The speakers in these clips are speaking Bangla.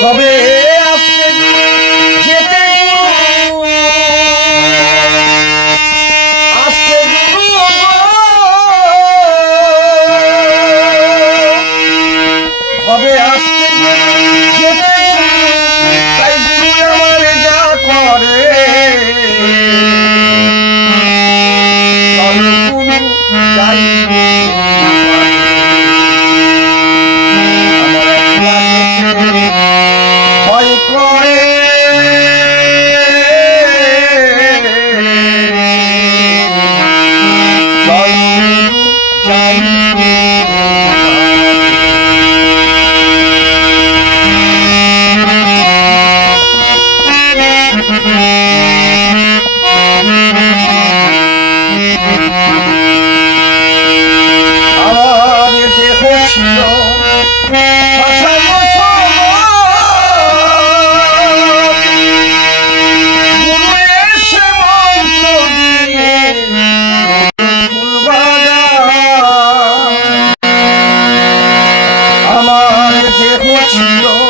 Tabii. 我知道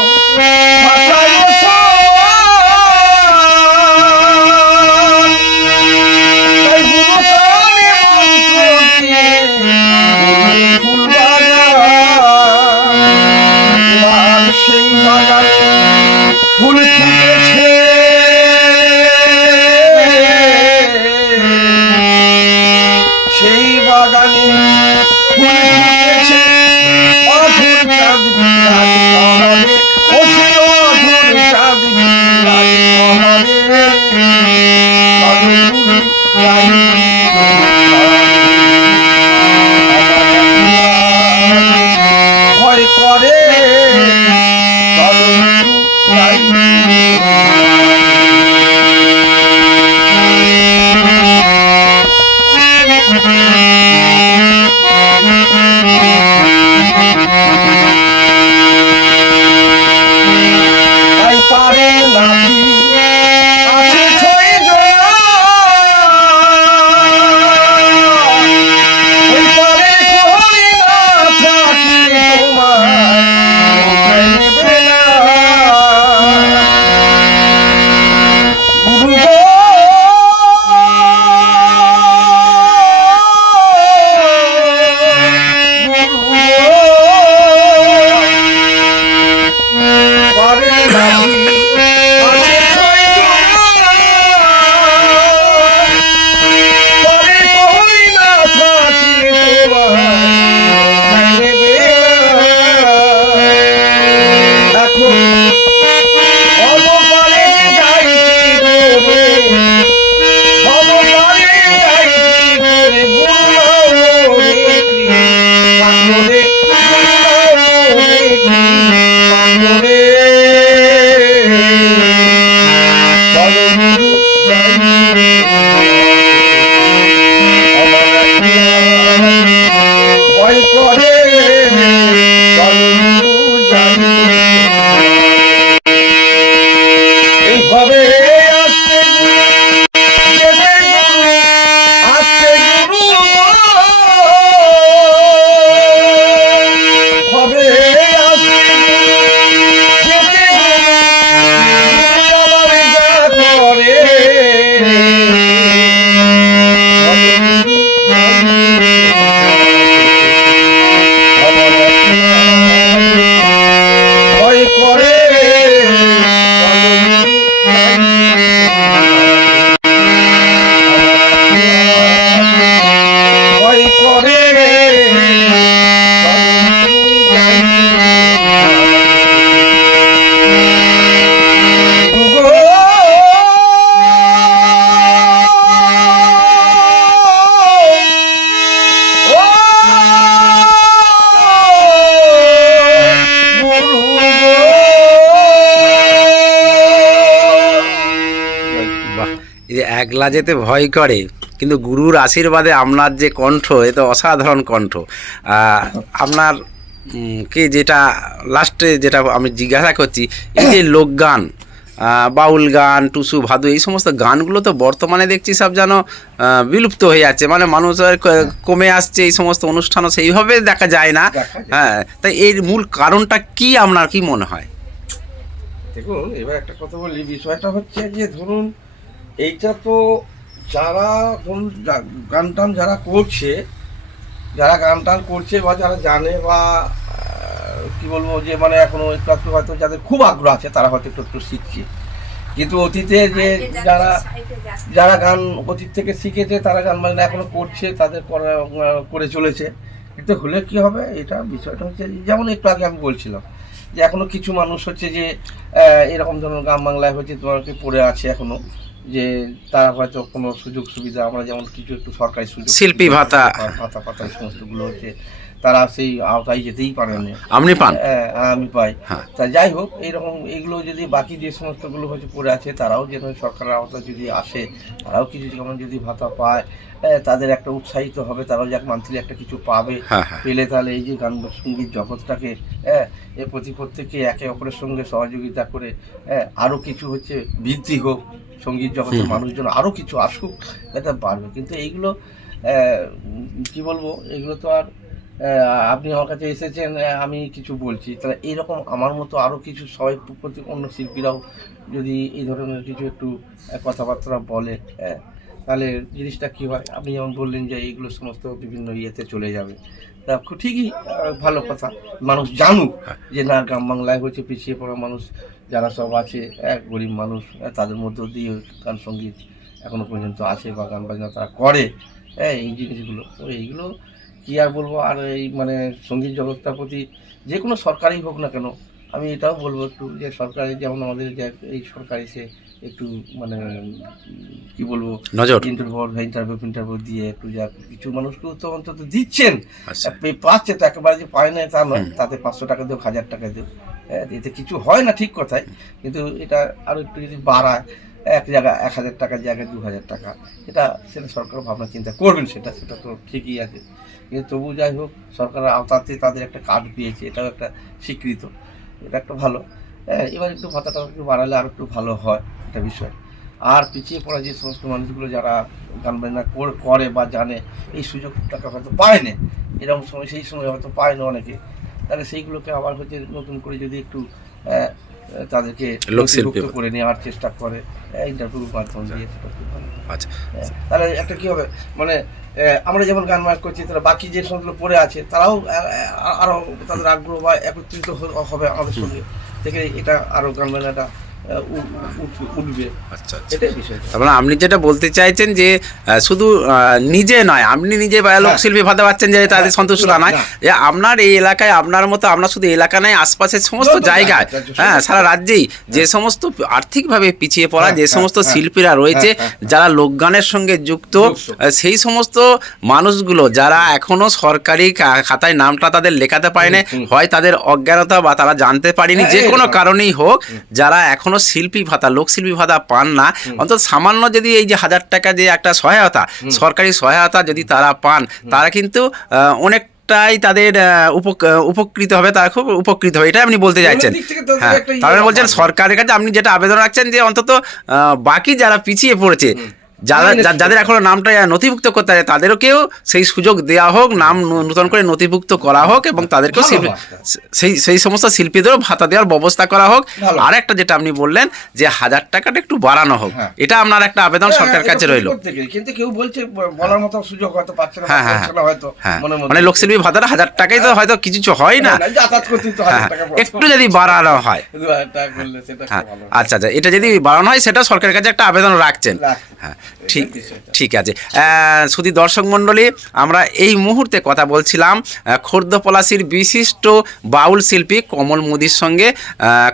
একলা যেতে ভয় করে কিন্তু গুরুর আশীর্বাদে আপনার যে কণ্ঠ এ তো অসাধারণ কণ্ঠ। আপনার কে যেটা লাস্টে যেটা আমি জিজ্ঞাসা করছি এই যে লোকগান বাউল গান টুসু ভাদু এই সমস্ত গানগুলো তো বর্তমানে দেখছি সব যেন বিলুপ্ত হয়ে যাচ্ছে। মানে মানুষের কমে আসছে এই সমস্ত অনুষ্ঠানও সেইভাবে দেখা যায় না। হ্যাঁ তাই এর মূল কারণটা কি আপনার কি মনে হয়? দেখুন এবার একটা কথা বলি বিষয়টা হচ্ছে যে ধরুন এইটা তো যারা ধরুন গান টান যারা করছে যারা গান টান করছে বা যারা জানে বা কি বলব যে মানে এখনও একটু একটু হয়তো যাদের খুব আগ্রহ আছে তারা হয়তো একটু একটু শিখছে। কিন্তু অতীতে যে যারা যারা গান অতীত থেকে শিখেছে তারা গান মানে এখনও করছে তাদের করা করে চলেছে। কিন্তু হলে কি হবে? এটা বিষয়টা হচ্ছে যেমন একটু আগে আমি বলছিলাম যে এখনও কিছু মানুষ হচ্ছে যে এরকম ধরনের গ্রাম বাংলায় হচ্ছে তোমাকে পড়ে আছে এখনও। যে তারা হয়তো কোনো সুযোগ সুবিধা আমরা যেমন কিছু একটু সরকারি সুযোগ শিল্পী ভাতা। ভাতা ফাতা এই সমস্তগুলো হচ্ছে তারা সেই আওতায় যেতেই পারে না। আপনি পান? হ্যাঁ, আমি পাই। হ্যাঁ। তা যাই হোক এইরকম এইগুলো যদি বাকি যে সমস্তগুলো হচ্ছে পড়ে আছে তারাও যেন সরকারের আওতা যদি আসে তারাও কিছু যেমন যদি ভাতা পায় হ্যাঁ, তাদের একটা উৎসাহিত হবে তারাও যাক মান্থলি একটা কিছু পাবে। হ্যাঁ হ্যাঁ। পেলে তাহলে এই যে গান সংগীত জগৎটাকে হ্যাঁ এ প্রতি প্রত্যেকে একে অপরের সঙ্গে সহযোগিতা করে হ্যাঁ আরও কিছু হচ্ছে বৃদ্ধি হোক সংগীত জগতের মানুষজন আরও কিছু আসুক এটা বাড়বে কিন্তু এইগুলো কি বলব এগুলো তো আর আপনি আমার কাছে এসেছেন আমি কিছু বলছি। তাহলে এইরকম আমার মতো আরও কিছু সবাই প্রতি অন্য শিল্পীরাও যদি এই ধরনের কিছু একটু কথাবার্তা বলে হ্যাঁ তাহলে জিনিসটা কি হয়? আপনি যেমন বললেন যে এইগুলো সমস্ত বিভিন্ন ইয়েতে চলে যাবে। তা ঠিকই ভালো কথা। মানুষ জানুক যে না গ্রাম বাংলায় হচ্ছে পিছিয়ে পড়া মানুষ যারা সব আছে এক গরিব মানুষ তাদের মধ্য দিয়ে গান সংগীত এখনও পর্যন্ত আছে বা গান বাজনা তারা করে হ্যাঁ এই জিনিসগুলো। তো এইগুলো কি আর বলব? আর এই মানে সংগীত জগৎটার প্রতি যে কোনো সরকারই হোক না কেন আমি এটাও বলব একটু যে সরকারি যেমন আমাদের যে এই সরকার এসে একটু মানে কি বলব? নজর। ইন্টারভিউ ইন্টারভিউ ইন্টারভিউ দিয়ে একটু যা কিছু মানুষকেও তো অন্তত দিচ্ছেন। আচ্ছা। পাচ্ছে তো একেবারে যে পায় না তা নয় তাতে পাঁচশো টাকা দেব হাজার টাকা দেব হ্যাঁ, এতে কিছু হয় না ঠিক কথাই কিন্তু এটা আরও একটু যদি বাড়ায় এক জায়গা এক হাজার টাকার জায়গায় দু হাজার টাকা। এটা সেটা সরকার ভাবনা চিন্তা করবেন সেটা সেটা তো ঠিকই আছে। কিন্তু তবু যাই হোক সরকারের আওতাতে তাদের একটা কার্ড পেয়েছে এটাও একটা স্বীকৃত। এটা একটা ভালো। হ্যাঁ এবার একটু ভাতাটা একটু বাড়ালে আর একটু ভালো হয় এটা বিষয়। আর পিছিয়ে পড়া যে সমস্ত মানুষগুলো যারা গান বাজনা করে বা জানে এই সুযোগ টাকা হয়তো পায় না। এরকম সময় সেই সময় হয়তো পায় না অনেকে। তাহলে সেইগুলোকে আবার হচ্ছে নতুন করে যদি একটু আহ, তাদেরকে লোকশিল্পী করে নেওয়ার চেষ্টা করে ইন্টারভিউ মাধ্যম দিয়ে ভালো। আচ্ছা। হ্যাঁ, তাহলে একটা কি হবে? মানে আমরা যেমন গান মার্ক করছি তারা বাকি যে সবগুলো পড়ে আছে তারাও আহ, আহ, আরও তাদের আগ্রহ বা একত্রিত হবে আমাদের সঙ্গে। থেকে এটা আরও গান উ- উঠবে। আচ্ছা আচ্ছা। মানে আপনি যেটা বলতে চাইছেন যে শুধু নিজে নয় আপনি নিজে লোকশিল্পী ভাতা পাচ্ছেন যে তাদের হ্যাঁ, সন্তুষ্ট নয়। না। যে আপনার এই এলাকায় আপনার মতো আপনার শুধু এলাকা নয় আশপাশের সমস্ত জায়গায় হ্যাঁ সারা রাজ্যেই যে সমস্ত আর্থিকভাবে পিছিয়ে পড়া হ্যাঁ, যে হ্যাঁ, সমস্ত হ্যাঁ, শিল্পীরা রয়েছে হ্যাঁ, হ্যাঁ, যারা লোকগানের সঙ্গে যুক্ত। সেই সমস্ত মানুষগুলো যারা এখনও সরকারি খাতায় নামটা তাদের লেখাতে পারেনি। হয় তাদের অজ্ঞানতা বা তারা জানতে পারেনি হ্যাঁ, যে কোনো কারণেই হোক যারা এখনও শিল্পী ভাতা লোকশিল্পী ভাতা পান না। অন্তত সামান্য যদি এই যে হাজার টাকা যে একটা সহায়তা সরকারি সহায়তা যদি তারা পান তারা কিন্তু অনেক টাই তাদের উপকৃত হবে তারা খুব উপকৃত হবে। এটাই আপনি বলতে চাইছেন। হ্যাঁ ইয়ে বলছেন সরকারের কাছে আপনি যেটা আবেদন রাখছেন যে অন্তত বাকি যারা পিছিয়ে পড়েছে যারা হ্যাঁ, যাদের এখনও নামটা নথিভুক্ত করতে হবে তাদেরকেও সেই সুযোগ দেওয়া হোক নাম নূতন করে নথিভুক্ত করা হোক এবং তাদেরকেও সেই সেই সমস্ত শিল্পীদেরও ভাতা দেওয়ার ব্যবস্থা করা হোক। আর একটা যেটা আপনি বললেন যে হাজার টাকাটা একটু বাড়ানো হোক হ্যাঁ। এটা আপনার একটা আবেদন হ্যাঁ, সরকারের কাছে রইল। কিন্তু কেউ বলছে বলার মতো সুযোগ হয়তো পাচ্ছে না হ্যাঁ, হ্যাঁ, হয়তো হ্যাঁ মনে লোকশিল্পী ভাতাটা হাজার টাকাই তো হয়তো কিছু হয় না। হ্যাঁ, একটু যদি বাড়ানো হয়। হ্যাঁ আচ্ছা আচ্ছা এটা যদি বাড়ানো হয় সেটা সরকারের কাছে একটা আবেদন রাখছেন। হ্যাঁ ঠিক ঠিক আছে। শুধু দর্শক মণ্ডলী আমরা এই মুহূর্তে কথা বলছিলাম খোর্দ পলাশির বিশিষ্ট বাউল শিল্পী কমল মোদির সঙ্গে।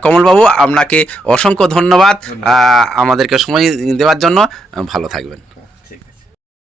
কমলবাবু আপনাকে অসংখ্য ধন্যবাদ। আমাদেরকে সময় দেওয়ার জন্য। ভালো থাকবেন।